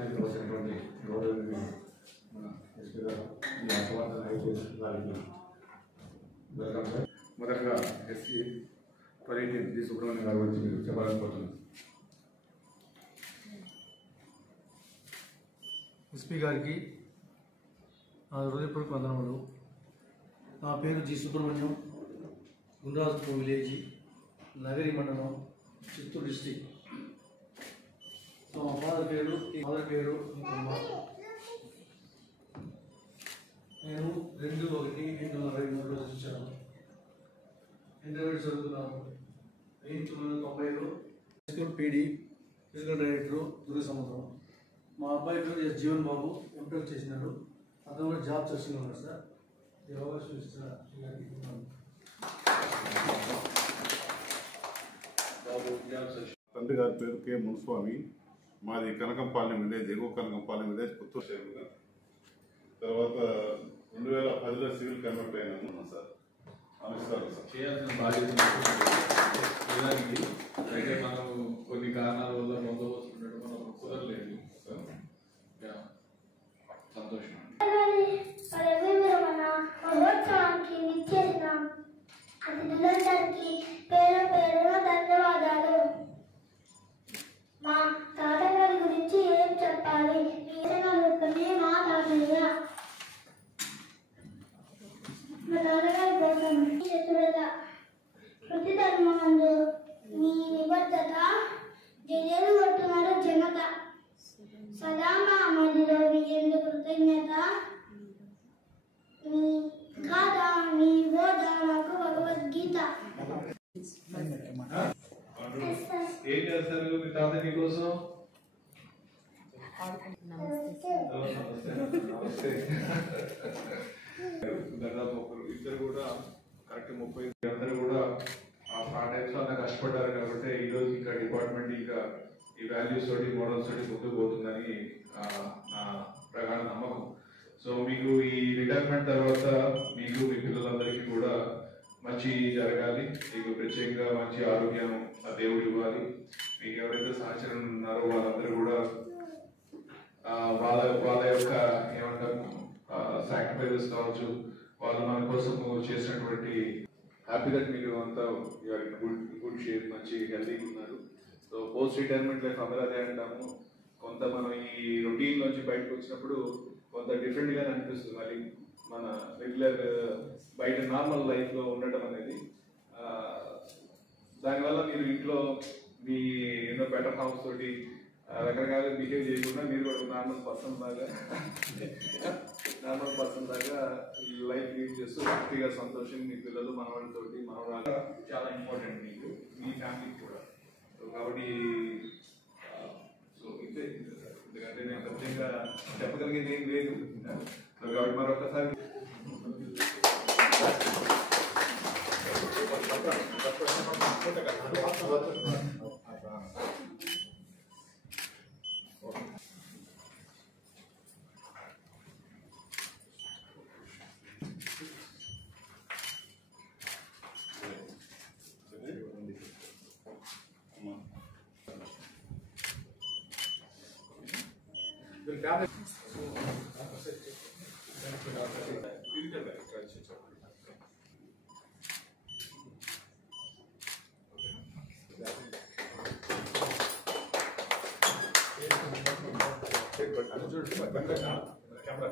కార్యక్రమానికి వచ్చినటువంటి గౌరవనీయులు మన ఎస్పీ గారు ఈ అసవాదాన్ని అయిపోయిన వారికి వెల్కమ్ సార్. మొదటగా ఎస్పీ పరిధి జి సుబ్రహ్మణ్యం గారి గురించి మీరు చెప్పాలనుకుంటున్నాను. ఎస్పీ గారికి నా హృదయపూర్వక వందనములు. నా పేరు జి సుబ్రహ్మణ్యం, గుండ్రాజపూర్ విలేజ్, నగరి మండలం, చిత్తూరు డిస్టిక్. మా ఫాదర్ పేరు నేను 2/1/1993 రచించాను. ఇంటర్మీడియట్ చదువుతున్నాను. 1990లో school PD physical director Durga Samudram. మా అబ్బాయి పేరు ఎస్ జీవన్ బాబు, ఎంటెక్ చేసినాడు. అతను కూడా జాబ్ చేస్తూనే ఉన్నాడు సార్. ఈ అవకాశం ఇచ్చిన తండ్రి గారి పేరు కె మునుస్వామి. మాది కనకంపాలెం విలేజ్, ఎగువ కనకంపాలెం విలేజ్, పుత్తూరు శైలుగా. తర్వాత 2010లో సివిల్ కన్వర్ట్ అయినాను సార్. నమస్కారం సార్. చేయాల్సిన బాధ్యత అయితే మనం కొన్ని కారణాల వల్ల బందోబస్తు ఉండడం మనం కుదరలేదు. సంతోషం. మహోత్సవానికి నిచ్చేసిన అతిథులందరికీ పేరు పేరున ధన్యవాదాలు. మా తాతగారి గురించి ఏం చెప్పాలి? మా తాతయ్య మా నాన్నగారి కోసం శత్రుత, వృత్తి ధర్మందు మీ నిబద్ధత, జయలు కొట్టున్నారు జనత, సదా మా మదిలో మీ ఎందుకు కృతజ్ఞత, మీ గాథ మీ బోధ మాకు భగవద్గీత. ఏం చేస్తారు మీ తాత మీకోసం? దాదాపు ఇద్దరు కూడా కరెక్ట్ 30 అందరూ కూడా ఆ టైమ్స్ లో అంతా కష్టపడ్డారు కాబట్టి ఈ రోజు ఇంకా డిపార్ట్మెంట్ ఇంకా ఈ వాల్యూస్ తోటి మోడల్స్ తోటి ముందుకు పోతుందని నా ప్రగాఢ నమ్మకం. సో మీకు ఈ రిటైర్మెంట్ తర్వాత మీకు మీ పిల్లలందరికీ కూడా మంచి జరగాలి. మీకు ప్రత్యేకంగా మంచి ఆరోగ్యం ఆ దేవుడు ఇవ్వాలి. మీకు ఎవరైతే సహచరులు ఉన్నారో వాళ్ళందరూ కూడా వాళ్ళ యొక్క ఏమంటారు సాక్రిఫైజెస్ కావచ్చు, వాళ్ళు మన కోసం చేసినటువంటి హ్యాపీ దట్ మీరు అంతా గుడ్ షేప్, మంచి హెల్తీగా ఉన్నారు. సో పోస్ట్ రిటైర్మెంట్ లైఫ్ అందరూ అదే అంటాము. కొంత మనం ఈ రొటీన్ నుంచి బయటకు వచ్చినప్పుడు కొంత డిఫరెంట్ గానే అనిపిస్తుంది. మళ్ళీ మన రెగ్యులర్ బయట నార్మల్ లైఫ్ లో ఉండటం అనేది దానివల్ల మీరు ఇంట్లో మీ ఎన్నో బెటర్ హౌస్ తోటి రకరకాలుగా బిహేవ్ చేయకుండా మీరు కూడా నార్మల్ పర్సన్ దాకా లైఫ్ లీడ్ చేస్తూ హ్యాపీగా సంతోషం మీ పిల్లలు మనవాళ్ళతోటి మనవాళ్ళ చాలా ఇంపార్టెంట్ మీకు, మీ ఫ్యామిలీకి కూడా. సో కాబట్టి సో ఇంతే, ఎందుకంటే నేను ప్రత్యేకంగా చెప్పగలిగేది ఏం లేదు. కాబట్టి మరొకసారి కెమెరా